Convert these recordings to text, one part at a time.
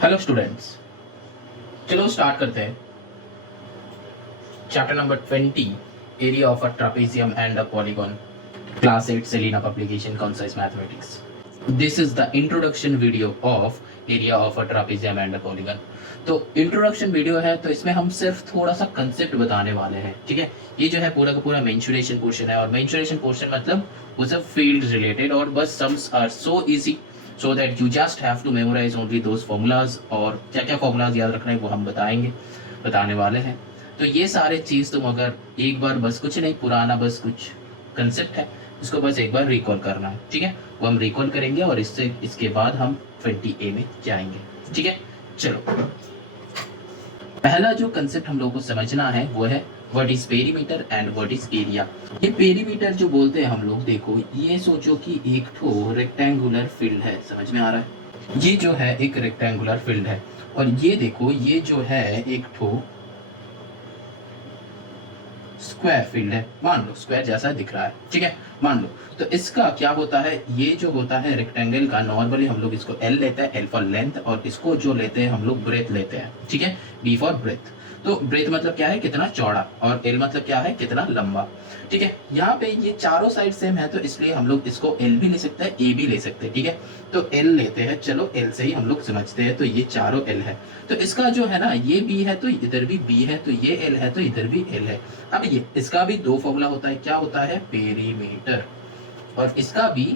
Hello students, चलो start करते हैं। Chapter number 20, area of a trapezium and a polygon, class 8 Selina publication, concise mathematics. This is the introduction video of area of a trapezium and a polygon. तो introduction video है, तो इसमें हम सिर्फ थोड़ा सा कंसेप्ट बताने वाले हैं, ठीक है। ये जो है पूरा का पूरा मेंसुरेशन पोर्शन है, और मेंसुरेशन पोर्शन मतलब वो सब फील्ड रिलेटेड, और बस sums are so easy so that you just have to memorize only those formulas। और क्या क्या formulas याद रखना है वो हम बताने वाले हैं। तो ये सारे चीज़ तुम अगर एक बार, बस कुछ नहीं पुराना, बस कुछ कंसेप्ट है, इसको बस एक बार रिकॉल करना है, ठीक है। वो हम रिकॉल करेंगे और इसके बाद हम 20A में जाएंगे, ठीक है। चलो, पहला जो कंसेप्ट हम लोगों को समझना है वो है what is perimeter and what is area. ये पेरीमीटर जो बोलते हैं हम लोग, देखो ये सोचो कि एक ठो रेक्टेंगुलर फील्ड है, समझ में आ रहा है। ये जो है एक रेक्टेंगुलर फील्ड है, और ये देखो ये जो है एक ठो स्क्वायर फील्ड है, मान लो स्क्वायर जैसा दिख रहा है, ठीक है, मान लो। तो इसका क्या होता है, ये जो होता है रेक्टेंगल का, नॉर्मली हम लोग इसको एल लेते हैं, एल फॉर लेंथ, और इसको जो लेते हैं हम लोग ब्रेथ लेते हैं, ठीक है, बी फॉर ब्रेथ। तो ब्रेथ मतलब क्या है, कितना चौड़ा, और एल मतलब क्या है, कितना लंबा, ठीक है। यहाँ पे ये चारों साइड सेम है, तो इसलिए हम लोग इसको एल भी ले सकते हैं, ए भी ले सकते हैं, ठीक है। तो एल लेते हैं, चलो एल से ही हम लोग समझते हैं। तो ये चारों एल है, तो इसका जो है ना, ये बी है तो इधर भी बी है, तो ये एल है तो इधर भी एल है। अब ये इसका भी दो फॉर्मूला होता है, क्या होता है, पेरीमीटर, और इसका भी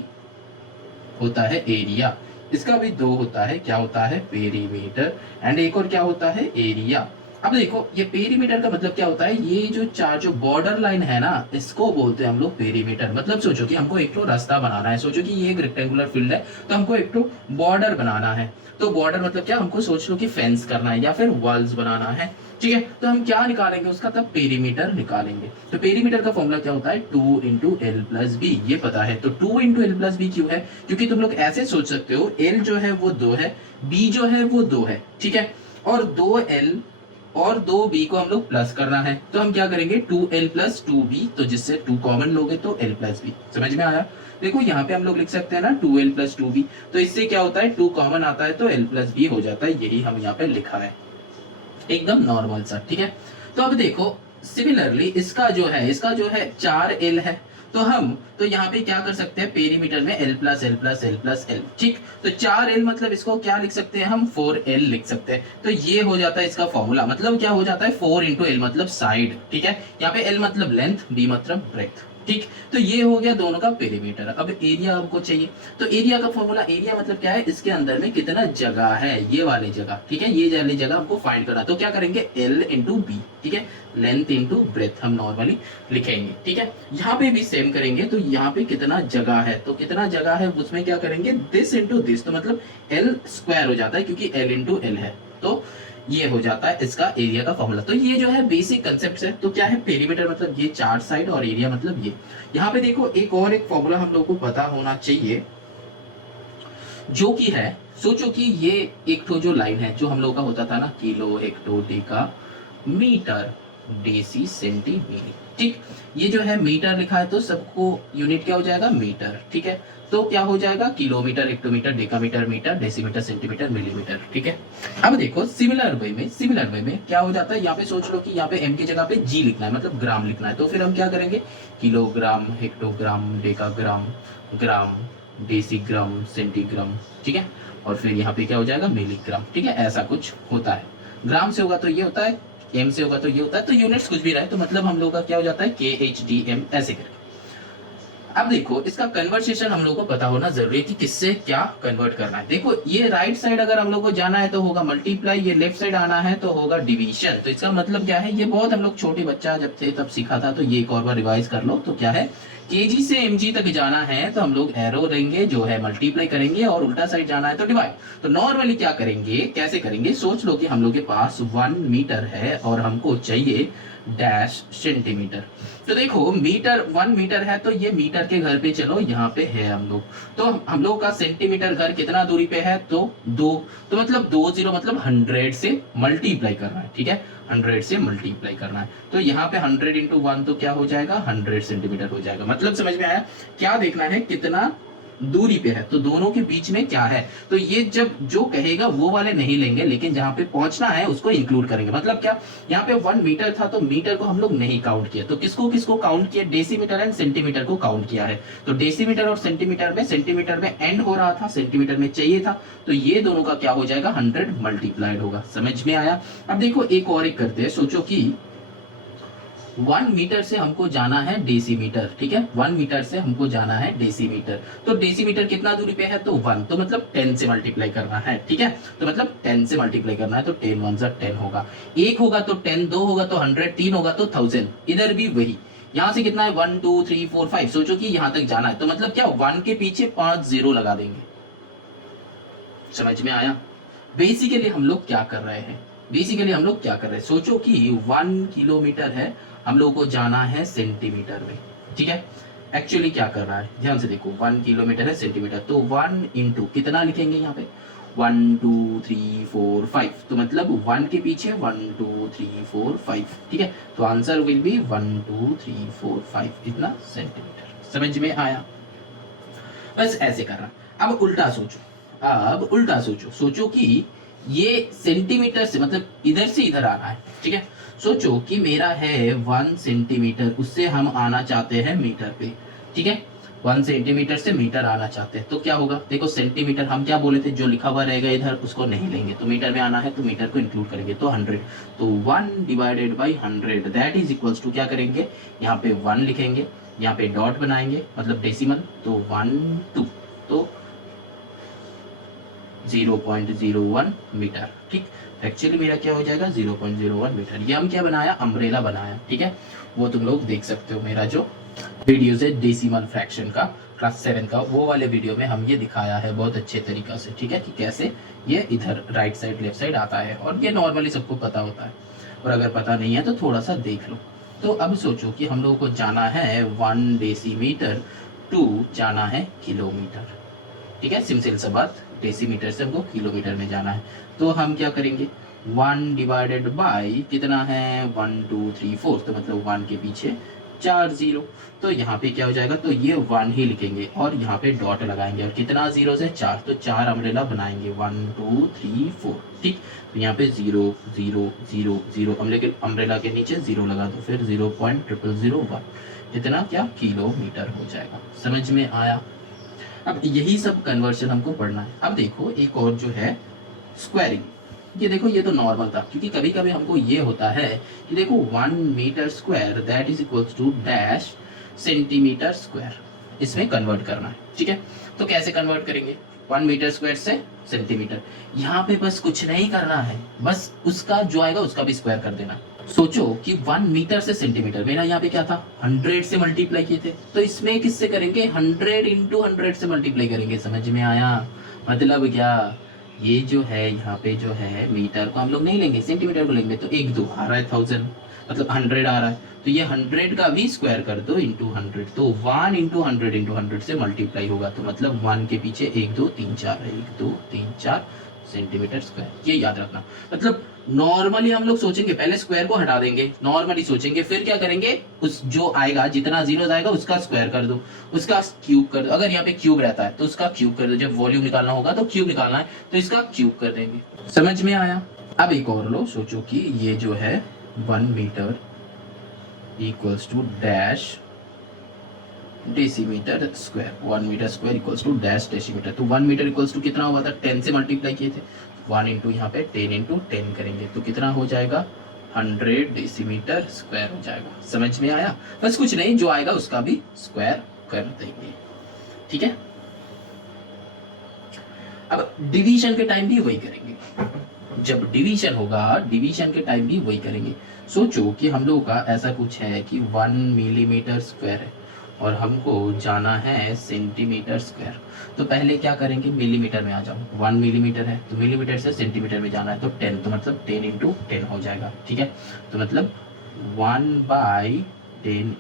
होता है एरिया। इसका भी दो होता है, क्या होता है, पेरीमीटर, एंड एक और क्या होता है, एरिया। अब देखो ये पेरीमीटर का मतलब क्या होता है, ये जो चार जो बॉर्डर लाइन है ना, इसको बोलते हैं हम लोग पेरीमीटर। मतलब सोचो कि हमको एक तो रास्ता बनाना है, सोचो कि ये एक रेक्टेंगुलर फील्ड है, तो हमको एक तो बॉर्डर बनाना है। तो बॉर्डर मतलब क्या, हमको सोच लो कि फेंस करना है या फिर वॉल्स बनाना है, ठीक है। तो हम क्या निकालेंगे उसका, तब पेरीमीटर निकालेंगे। तो पेरीमीटर का फॉर्मूला क्या होता है, 2 इंटू एल प्लस बी, ये पता है। तो 2 इंटू एल प्लस बी क्यों है, क्योंकि तुम लोग ऐसे सोच सकते हो, एल जो है वो 2 है, बी जो है वो 2 है, ठीक है। और 2L और 2B को हम लोग प्लस करना है, तो हम क्या करेंगे, 2L प्लस 2B, तो जिससे 2 कॉमन लोगे तो L प्लस B। समझ में आया। देखो यहाँ पे हम लोग लिख सकते हैं ना 2L प्लस 2B, तो इससे क्या होता है, 2 कॉमन आता है तो L प्लस B हो जाता है। यही हम यहाँ पे लिखा है, एकदम नॉर्मल सा, ठीक है। तो अब देखो सिमिलरली इसका जो है 4L है, तो यहाँ पे क्या कर सकते हैं, पेरीमीटर में L plus L plus L plus L, ठीक। तो 4L मतलब इसको क्या लिख सकते हैं हम, 4L लिख सकते हैं। तो ये हो जाता है इसका फॉर्मूला, मतलब क्या हो जाता है, 4 इंटू L मतलब साइड, ठीक है। यहाँ पे L मतलब लेंथ, B मतलब ब्रेथ, ठीक। तो ये हो गया दोनों का पेरीमीटर। अब एरिया हमको चाहिए, तो एरिया का फॉर्मूला, एरिया मतलब क्या है, इसके अंदर में कितना जगह है, ये वाली जगह, ठीक है, ये वाली जगह हमको फाइंड करना। तो क्या करेंगे, L इंटू बी, ठीक है, लेंथ इंटू ब्रेथ हम नॉर्मली लिखेंगे, ठीक है। यहाँ पे भी सेम करेंगे, तो यहाँ पे कितना जगह है, तो कितना जगह है उसमें क्या करेंगे, दिस इंटू दिस, तो मतलब L स्क्वायर हो जाता है, क्योंकि L इंटू L है, तो ये हो जाता है इसका एरिया का फॉर्मूला। तो ये जो है बेसिक कंसेप्ट है। तो क्या है, पेरीमीटर मतलब ये चार साइड, और एरिया मतलब ये। यहाँ पे देखो एक फॉर्मूला हम लोग को पता होना चाहिए, जो कि है, सोचो कि ये एक तो जो लाइन है, जो हम लोग का होता था ना, kilo hecto deca metre deci centimetre, ठीक। ये जो है मीटर लिखा है, तो सबको यूनिट क्या हो जाएगा, मीटर, ठीक है। तो क्या हो जाएगा, kilometre, hectometre, decametre, metre, decimetre, centimetre, millimetre, ठीक है। अब देखो सिमिलर वे में क्या हो जाता है, यहाँ पे सोच लो कि यहाँ पे m की जगह पे g लिखना है, मतलब ग्राम लिखना है। तो फिर हम क्या करेंगे, किलोग्राम, हेक्टोग्राम, डेकाग्राम, ग्राम, डेसीग्राम, सेंटीग्राम, ठीक है। और फिर यहाँ पे क्या हो जाएगा, मिलीग्राम, ठीक है। ऐसा कुछ होता है, ग्राम से होगा तो ये होता है, m से होगा तो ये होता है, तो यूनिट्स कुछ भी रहे, तो मतलब हम लोग का क्या हो जाता है, KHDM ऐसे करके। अब देखो इसका कन्वर्सेशन हम लोग को पता होना जरूरी है कि किससे क्या कन्वर्ट करना है। देखो ये राइट साइड अगर हम लोग को जाना है तो होगा मल्टीप्लाई, ये लेफ्ट साइड आना है तो होगा डिवीजन। तो इसका मतलब क्या है, ये बहुत हम लोग छोटे बच्चा जब थे तब सीखा था, तो ये एक और बार रिवाइज कर लो। तो क्या है, केजी से एमजी तक जाना है तो हम लोग एरो लेंगे जो है मल्टीप्लाई करेंगे, और उल्टा साइड जाना है तो डिवाइड। तो नॉर्मली क्या करेंगे, कैसे करेंगे, सोच लो कि हम लोग के पास 1 मीटर है और हमको चाहिए डैश सेंटीमीटर। तो देखो मीटर 1 मीटर है तो ये मीटर के घर पे चलो, यहाँ पे है हम लोग, तो हम लोग का सेंटीमीटर घर कितना दूरी पे है, तो 2। तो मतलब 20 मतलब 100 से मल्टीप्लाई करना है, ठीक है, 100 से मल्टीप्लाई करना है। तो यहाँ पे 100 इंटू 1 तो क्या हो जाएगा, 100 सेंटीमीटर हो जाएगा। मतलब समझ में आया, क्या देखना है कितना दूरी पे है, तो दोनों के बीच में क्या है। तो ये जब जो कहेगा वो वाले नहीं लेंगे, लेकिन जहां पे पहुंचना है उसको इंक्लूड करेंगे। मतलब क्या, यहाँ पे 1 मीटर था तो मीटर को हम लोग नहीं काउंट किया, तो किसको किसको काउंट किया, डेसीमीटर एंड सेंटीमीटर को काउंट किया है। तो डेसीमीटर और सेंटीमीटर में एंड हो रहा था, सेंटीमीटर में चाहिए था, तो ये दोनों का क्या हो जाएगा, 100 मल्टीप्लाइड होगा। समझ में आया। अब देखो एक और एक करते हैं, सोचो कि 1 मीटर से हमको जाना है डेसीमीटर, ठीक है, 1 मीटर से हमको जाना है डेसीमीटर। तो डेसीमीटर कितना दूरी पे है, तो 1, तो मतलब 10 से मल्टीप्लाई करना है, ठीक है, तो मतलब 10 से मल्टीप्लाई करना है, तो 10 1 10 होगा, 1 होगा तो 10, 2 होगा तो 100, 3 होगा तो 1000। इधर भी वही, यहाँ से कितना है 1 2 3 4 5, सोचो कि यहाँ तक जाना है, तो मतलब क्या 1 के पीछे 5 0 लगा देंगे। समझ में आया। बेसिकली हम लोग क्या कर रहे हैं, बेसिकली हम लोग क्या कर रहे हैं, सोचो कि 1 किलोमीटर है, हम लोग को जाना है सेंटीमीटर में, ठीक है। एक्चुअली क्या कर रहा है, ध्यान से देखो, 1 किलोमीटर है सेंटीमीटर, तो 1 इंटू कितना लिखेंगे यहाँ पे, 1 2 3 4 5, तो मतलब 1 के पीछे 1 2 3 4 5, ठीक है। तो आंसर विल बी 1 2 3 4 5 इतना सेंटीमीटर। समझ में आया। बस ऐसे करना। अब उल्टा सोचो, अब उल्टा सोचो, सोचो कि ये सेंटीमीटर से मतलब इधर से इधर आना है, ठीक है। सोचो कि मेरा है 1 सेंटीमीटर, उससे हम आना चाहते हैं मीटर पे, ठीक है, 1 सेंटीमीटर से मीटर आना चाहते हैं, तो क्या होगा, देखो सेंटीमीटर हम क्या बोले थे, जो लिखा हुआ रहेगा इधर उसको नहीं लेंगे, तो मीटर में आना है तो मीटर को इंक्लूड करेंगे, तो 100, तो 1 divided by 100 that is equals to, क्या करेंगे, यहाँ पे 1 लिखेंगे, यहाँ पे डॉट बनाएंगे मतलब डेसिमल, तो 1 2, तो 0.01 मीटर, ठीक। एक्चुअली मेरा क्या हो जाएगा 0.01 मीटर। ये हम क्या बनाया, अम्ब्रेला बनाया, ठीक है, वो तुम लोग देख सकते हो, मेरा जो वीडियो है डेसिमल फ्रैक्शन का क्लास 7 का, वो वाले वीडियो में हम ये दिखाया है बहुत अच्छे तरीका से, ठीक है, कि कैसे ये इधर राइट साइड लेफ्ट साइड आता है, और ये नॉर्मली सबको पता होता है, और अगर पता नहीं है तो थोड़ा सा देख लो। तो अब सोचो कि हम लोगों को जाना है 1 डेसीमीटर टू जाना है किलोमीटर, ठीक है, सिंपल सा बात, डेसीमीटर से हमको किलोमीटर में जाना है, तो हम क्या करेंगे, 1 डिवाइडेड बाई कितना है 1 2 3 4, तो मतलब 1 के पीछे 4 0, तो यहाँ पे क्या हो जाएगा, तो ये 1 ही लिखेंगे और यहाँ पे डॉट लगाएंगे, और कितना 0 से 4, तो 4 अम्ब्रेला बनाएंगे 1 2 3 4, ठीक। तो यहाँ पे 0 0 0 0 अम्ब्रेला के नीचे 0 लगा दो, फिर 0.0001, इतना क्या किलोमीटर हो जाएगा। समझ में आया। अब यही सब कन्वर्शन हमको पढ़ना है। अब देखो एक और जो है स्क्वायरिंग, ये देखो ये तो नॉर्मल था, क्योंकि कभी कभी हमको ये होता है कि देखो 1 metre square that is equals to dash centimetre square, इसमें कन्वर्ट करना है, ठीक है। तो कैसे कन्वर्ट करेंगे, 1 मीटर स्क्वायर से सेंटीमीटर, यहाँ पे बस कुछ नहीं करना है, बस उसका जो आएगा उसका भी स्क्वायर कर देना। सोचो कि 1 मीटर से सेंटीमीटर, मेरा यहाँ पे क्या था 100 से मल्टीप्लाई किए थे, तो इसमें किससे करेंगे 100 इंटू 100 से मल्टीप्लाई करेंगे। समझ में आया। मतलब क्या, ये जो है यहाँ पे जो है मीटर को हम लोग नहीं लेंगे, सेंटीमीटर को लेंगे, तो 1 2 आ रहा है 1000, मतलब 100 आ रहा है, तो ये 100 का भी स्क्वायर कर दो इंटू 100, तो 1 इंटू 100 से मल्टीप्लाई होगा, तो मतलब 1 के पीछे 1 2 3 4 1 2 3 4 सेंटीमीटर स्क्वायर, ये याद रखना। मतलब नॉर्मली हम लोग सोचेंगे पहले स्क्वायर को हटा देंगे, नॉर्मली सोचेंगे, फिर क्या करेंगे, उस जो आएगा जितना जीरो आएगा उसका स्क्वायर कर दो, उसका क्यूब कर दो, अगर यहाँ पे क्यूब रहता है तो उसका क्यूब कर दो, जब वॉल्यूम निकालना होगा तो क्यूब निकालना है तो इसका क्यूब कर देंगे। समझ में आया। अब एक और लो, सोचो कि ये जो है 1 metre equals to dash decimetre square, 1 metre square equals to dash decimetre, तो 1 मीटर इक्वल्स टू कितना हुआ था 10 से मल्टीप्लाई किए थे, 1 इंटू यहाँ पे 10 इंटू 10 करेंगे तो कितना हो जाएगा 100 डेसीमीटर स्क्वायर हो जाएगा। समझ में आया। बस कुछ नहीं, जो आएगा उसका भी स्क्वायर कर देंगे। ठीक है, अब डिवीजन के टाइम भी वही करेंगे। जब डिवीजन होगा, डिवीजन के टाइम भी वही करेंगे। सोचो कि हम लोगों का ऐसा कुछ है कि 1 मिलीमीटर स्क्वायर है और हमको जाना है सेंटीमीटर स्क्वायर। तो पहले क्या करेंगे, मिलीमीटर में आ जाओ। 1 मिलीमीटर है तो मिलीमीटर से सेंटीमीटर में जाना है, तो 10, तो मतलब 10 इंटू 10 हो जाएगा। ठीक है, तो मतलब 1/10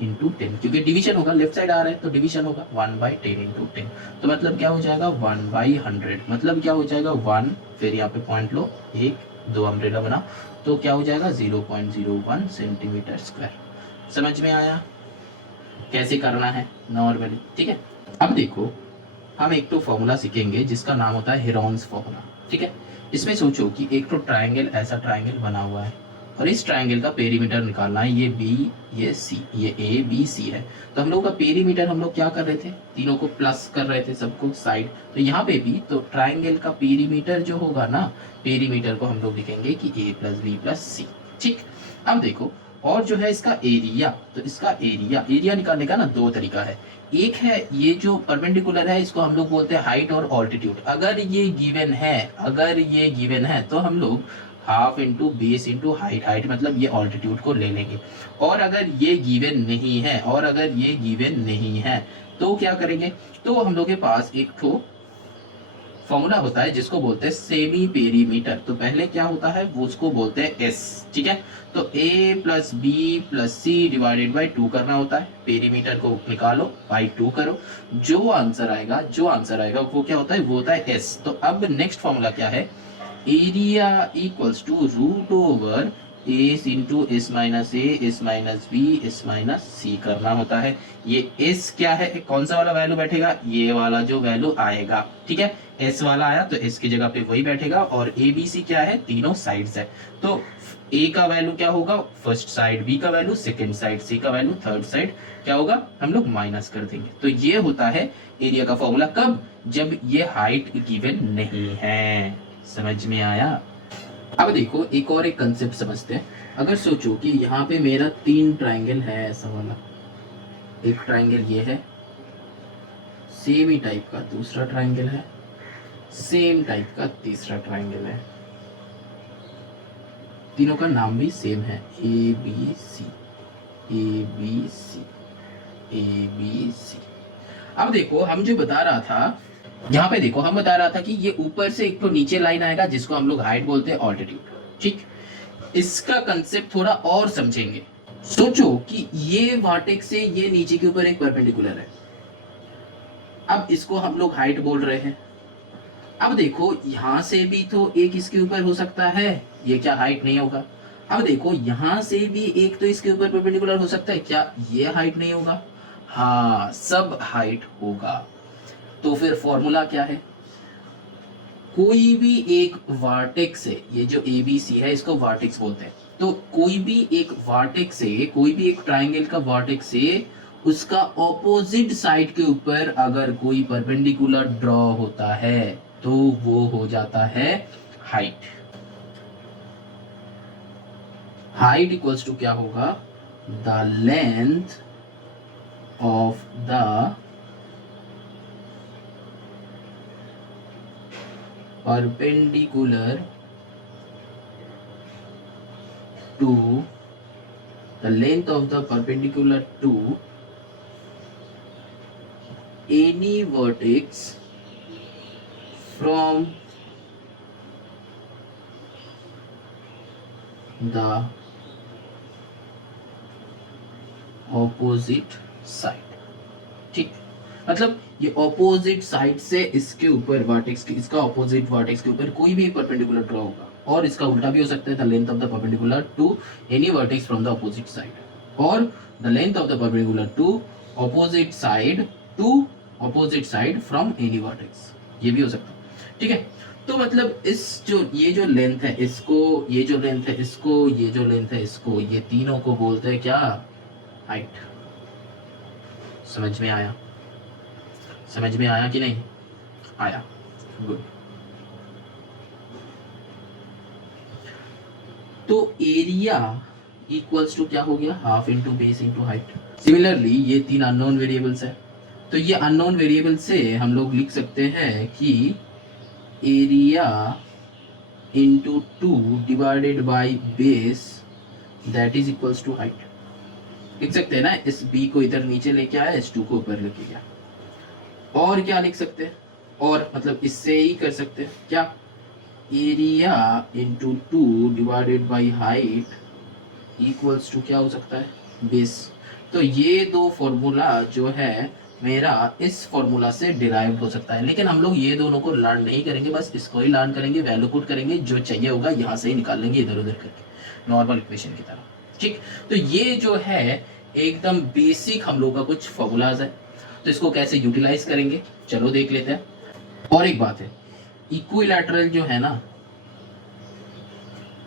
इंटू 10, क्योंकि डिवीजन होगा, लेफ्ट साइड आ रहा है तो डिवीजन होगा 1/10 इंटू 10। तो मतलब क्या हो जाएगा 1/100, मतलब क्या हो जाएगा 1, फिर यहाँ पे पॉइंट लो, 1 2 अम्ब्रेला बना, तो क्या हो जाएगा 0.01 सेंटीमीटर स्क्वायर। समझ में आया कैसे करना है नॉर्मली? ठीक है, अब देखो हम एक तो फॉर्मूला सीखेंगे जिसका नाम होता है हेरोन्स फॉर्मूला। ठीक है, इसमें सोचो कि एक तो ट्रायंगल, ऐसा ट्रायंगल बना हुआ है और इस ट्रायंगल का पेरीमीटर निकालना है। ये बी, ये सी, ये ए बी सी है। तो हम लोग का पेरीमीटर हम लोग क्या कर रहे थे, तीनों को प्लस कर रहे थे, सबको साइड। तो यहाँ पे भी तो ट्रायंगल का पेरीमीटर जो होगा ना, पेरीमीटर को हम लोग लिखेंगे कि ए प्लस बी प्लस सी। ठीक, अब देखो और जो है इसका एरिया, तो इसका एरिया निकालने का ना दो तरीका है। एक है ये जो परपेंडिकुलर है, इसको हम लोग बोलते हैं हाइट और ऑल्टीट्यूड। अगर ये गिवन है तो हम लोग half into base into height, height मतलब ये ऑल्टीट्यूड को ले लेंगे। और अगर ये गिवन नहीं है तो क्या करेंगे, तो हम लोग के पास एक ठो फॉर्मूला होता है जिसको बोलते हैं सेमी पेरीमीटर। तो पहले क्या होता है वो उसको बोलते हैं एस। ठीक है, तो a plus b plus c divided by 2 करना होता है। पेरीमीटर को निकालो, बाई 2 करो, जो आंसर आएगा वो क्या होता है, वो होता है एस। तो अब नेक्स्ट फॉर्मूला क्या है, area equals to root over s into s minus a s minus b s minus c करना होता है। ये एस क्या है, कौन सा वाला वैल्यू बैठेगा, ये वाला जो वैल्यू आएगा। ठीक है, एस वाला आया तो एस की जगह पे वही बैठेगा। और ए बी सी क्या है, तीनों साइड्स है। तो ए का वैल्यू क्या होगा, फर्स्ट साइड, बी का वैल्यू सेकंड साइड, सी का वैल्यू थर्ड साइड, क्या होगा हम लोग माइनस कर देंगे। तो ये होता है एरिया का फॉर्मूला। कब, जब ये हाइट गिवन नहीं है। समझ में आया? अब देखो एक और एक कंसेप्ट समझते हैं। अगर सोचो कि यहाँ पे मेरा 3 ट्राइंगल है ऐसा वाला, एक ट्राइंगल ये है, सेम ही टाइप का दूसरा ट्राइंगल है, सेम टाइप का तीसरा ट्राइंगल है, तीनों का नाम भी सेम है, A B C A B C A B C. अब देखो हम जो बता रहा था, यहाँ पे देखो हम बता रहा था कि ये ऊपर से एक तो नीचे लाइन आएगा जिसको हम लोग हाइट बोलते हैं, ऑल्टीट्यूड। ठीक, इसका कंसेप्ट थोड़ा और समझेंगे। सोचो कि ये वर्टेक्स से ये नीचे के ऊपर एक परपेंडिकुलर है, अब इसको हम लोग हाइट बोल रहे हैं। अब देखो यहां से भी तो एक इसके ऊपर हो सकता है, ये क्या हाइट नहीं होगा। अब देखो यहां से भी एक तो इसके ऊपर परपेंडिकुलर हो सकता है, क्या ये हाइट नहीं होगा? हाँ, सब हाइट होगा। तो फिर फॉर्मूला क्या है, कोई भी एक वर्टेक्स है, ये जो ए बी सी है इसको वर्टेक्स बोलते हैं। तो कोई भी एक वर्टेक्स से, कोई भी एक ट्राइंगल का वर्टेक्स से उसका ऑपोजिट साइड के ऊपर अगर कोई परपेंडिकुलर ड्रॉ होता है तो वो हो जाता है हाइट। हाइट इक्वल्स टू क्या होगा, the length of the perpendicular to the length of the perpendicular to any vertex from the opposite side। ठीक, मतलब ये ऑपोजिट साइड से इसके ऊपर वर्टेक्स के, इसका ऑपोजिट वर्टेक्स के ऊपर कोई भी परपेंडिकुलर ड्रॉ होगा। और इसका उल्टा भी हो सकता है, the length of the perpendicular to any vertex from the opposite side, और the length of the perpendicular to opposite side from any vertex, ये भी हो सकता है। ठीक है, तो मतलब इस जो ये जो लेंथ है इसको, ये जो लेंथ है इसको, ये जो लेंथ है इसको, ये तीनों को बोलते हैं क्या, हाइट। समझ में आया? समझ में आया कि नहीं आया? गुड। तो एरिया इक्वल्स टू क्या हो गया, half into base into height. Similarly ये 3 अननोन वेरिएबल्स है, तो ये अननोन वेरिएबल से हम लोग लिख सकते हैं कि area into 2 divided by base that is equals to height. लिख सकते हैं ना, इस b को इधर नीचे लेके आया, इस 2 को ऊपर लेके गया। और क्या लिख सकते हैं, और मतलब इससे ही कर सकते हैं क्या, area into 2 divided by height equals to क्या हो सकता है, बेस। तो ये दो फॉर्मूला जो है मेरा इस फॉर्मूला से डिराइव हो सकता है, लेकिन हम लोग ये दोनों को लर्न नहीं करेंगे, बस इसको ही लर्न करेंगे, वैल्यू पुट करेंगे, जो चाहिए होगा यहाँ से ही निकाल लेंगे इधर उधर करके नॉर्मल इक्वेशन की तरह। ठीक, तो ये जो है एकदम बेसिक हम लोग का कुछ फॉर्मूलाज है। तो इसको कैसे यूटिलाइज करेंगे चलो देख लेते हैं। और एक बात है, इक्विलैटरल जो है ना,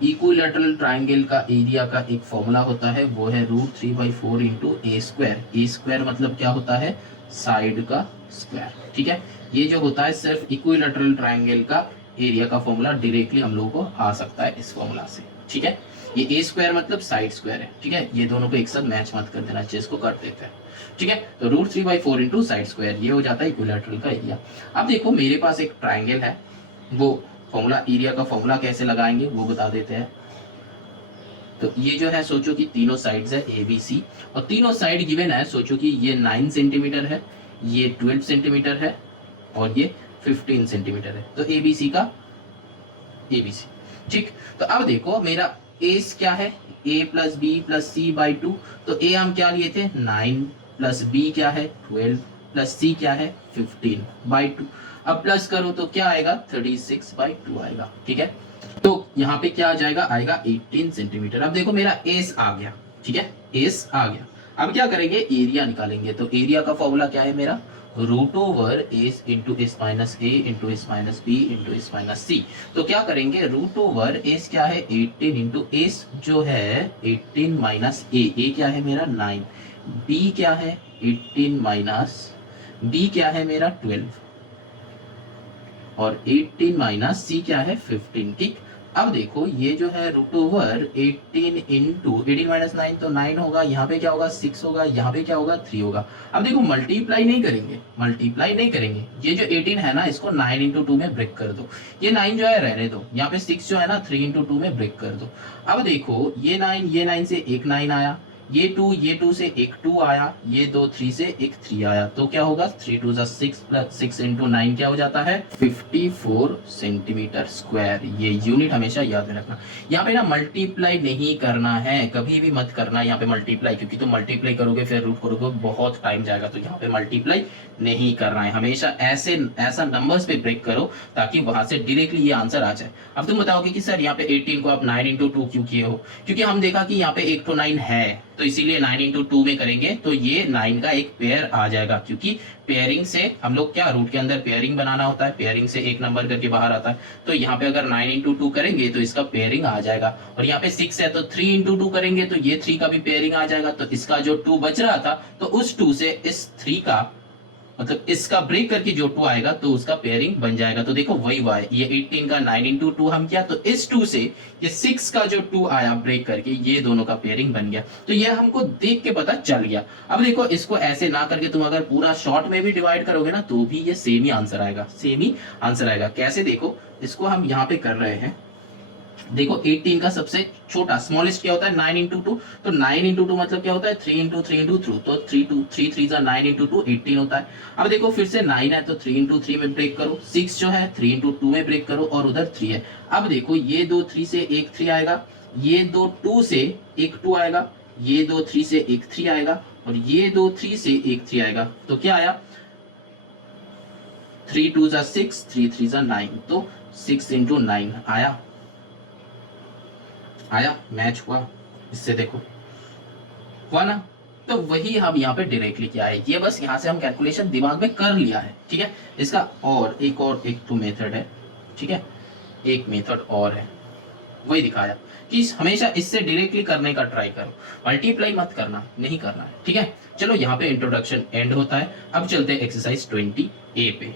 इक्विलैटरल ट्राइंगल का एरिया का एक फॉर्मूला होता है, वो है √3/4 इंटू ए स्क्वायर। ए स्क्वायर मतलब क्या होता है, साइड का स्क्वायर। ठीक है, ये जो होता है सिर्फ इक्विलैटरल ट्राइंगल का एरिया का फॉर्मूला डायरेक्टली हम लोगों को आ सकता है इस फॉर्मूला से। ठीक है, ये ए स्क्वायर मतलब साइड स्क्वायर है। ठीक है, ये दोनों को एक साथ मैच मत कर देना चाहिए, इसको कर देते हैं। ठीक है, तो √3/4 इंटू साइड स्क्वायर, ये हो जाता है इक्विलैटरल का एरिया। अब देखो मेरे पास एक ट्राइंगल है, वो फॉर्मूला एरिया का फॉर्मूला कैसे लगाएंगे वो बता देते हैं। तो ये जो है सोचो कि तीनों साइड्स है ए बी सी, और तीनों साइड गिवन है, सोचो कि ये 9 सेंटीमीटर है, ये 12 सेंटीमीटर है और ये 15 सेंटीमीटर है। तो ए बी सी का ए बी सी। ठीक, तो अब देखो मेरा एस क्या है, a plus b plus c by 2। तो ए हम क्या लिए थे 9 प्लस बी क्या है 12 प्लस सी क्या है 15/2। अब प्लस करो तो क्या आएगा 36/2 आएगा। ठीक है, तो यहाँ पे क्या आ जाएगा, आएगा 18 सेंटीमीटर। अब देखो मेरा एस आ गया। ठीक है, एस आ गया। अब क्या करेंगे, एरिया निकालेंगे। तो एरिया का फॉर्मूला क्या है मेरा, √एस into s minus a into s minus b into s minus c. तो क्या करेंगे, √एस क्या है 18 इंटू एस जो है 18 माइनस ए क्या है मेरा 9, बी क्या है 18 माइनस बी क्या है मेरा 12 और 18 माइनस सी क्या है 15। ठीक, अब देखो ये जो है √18 इंटू 18 माइनस 9 तो 9 होगा, यहाँ पे क्या होगा 6 होगा, यहाँ पे क्या होगा 3 होगा। अब देखो मल्टीप्लाई नहीं करेंगे, मल्टीप्लाई नहीं करेंगे। ये जो 18 है ना, इसको 9 इंटू 2 में ब्रेक कर दो। ये 9 जो है रहने दो, यहाँ पे 6 जो है ना 3 इंटू 2 में ब्रेक कर दो। अब देखो ये 9 से एक 9 आया, ये 2 से एक 2 आया, ये 2 3 से एक 3 आया। तो क्या होगा 3 2 6 प्लस 6 इंटू 9 क्या हो जाता है 54 सेंटीमीटर स्क्वायर। ये यूनिट हमेशा याद में रखना। यहाँ पे ना मल्टीप्लाई नहीं करना है, कभी भी मत करना यहाँ पे मल्टीप्लाई, क्योंकि तुम मल्टीप्लाई करोगे फिर रूट करोगे बहुत टाइम जाएगा। तो यहाँ पे मल्टीप्लाई नहीं करना है, हमेशा ऐसा नंबर्स पे ब्रेक करो ताकि वहां से डायरेक्टली ये आंसर आ जाए। अब तुम बताओगे कि सर यहाँ पे 18 को आप 9 इंटू 2 क्यों किए हो, क्योंकि हम देखा कि यहाँ पे 1 to 9 है, तो इसीलिए 9 इंटू 2 में करेंगे तो ये 9 का एक पेयर आ जाएगा। क्योंकि पेयरिंग से हम लोग क्या रूट के अंदर पेयरिंग बनाना होता है, पेयरिंग से एक नंबर करके बाहर आता है। तो यहाँ पे अगर 9 इंटू 2 करेंगे तो इसका पेयरिंग आ जाएगा, और यहाँ पे 6 है तो 3 इंटू 2 करेंगे तो ये 3 का भी पेयरिंग आ जाएगा। तो इसका जो 2 बच रहा था तो उस 2 से इस 3 का मतलब इसका ब्रेक करके जो 2 आएगा तो उसका पेयरिंग बन जाएगा। तो देखो वही हुआ है, ये 18 का 9 इंटू 2 हम किया, तो इस 2 से ये 6 का जो 2 आया ब्रेक करके ये दोनों का पेयरिंग बन गया। तो ये हमको देख के पता चल गया। अब देखो इसको ऐसे ना करके तुम अगर पूरा शॉर्ट में भी डिवाइड करोगे ना तो भी ये सेम ही आंसर आएगा, सेम ही आंसर आएगा। कैसे, देखो इसको हम यहाँ पे कर रहे हैं। देखो 18 का सबसे छोटा स्मॉलेस्ट क्या होता है 9 इंटू 2, तो 9 इंटू 2 मतलब क्या होता है 3 इंटू 3 इंटू 2, तो 3 3 9 इंटू 2 18 होता है। अब देखो फिर से 9 है तो 3 इंटू 3 में ब्रेक करो, 6 जो है 3 इंटू 2 में ब्रेक करो और उधर 3 है। अब देखो ये 2 3 से एक 3 आएगा, ये 2 2 से एक 2 आएगा, ये 2 3 से एक 3 आएगा और ये 2 3 से एक 3 आएगा। तो क्या आया 3 2 6 3 3 9, तो 6 इंटू 9 आया मैच हुआ इससे, देखो हुआ ना। तो वही हम यहाँ पे डायरेक्टली किया है, ये बस यहाँ से हम कैलकुलेशन दिमाग में कर लिया है। ठीक है, इसका और एक तो मेथड है। ठीक है, एक मेथड और है, वही दिखाया कि हमेशा इससे डायरेक्टली करने का ट्राई करो, मल्टीप्लाई मत करना, नहीं करना है। ठीक है, चलो यहाँ पे इंट्रोडक्शन एंड होता है। अब चलते हैं एक्सरसाइज 20A पे।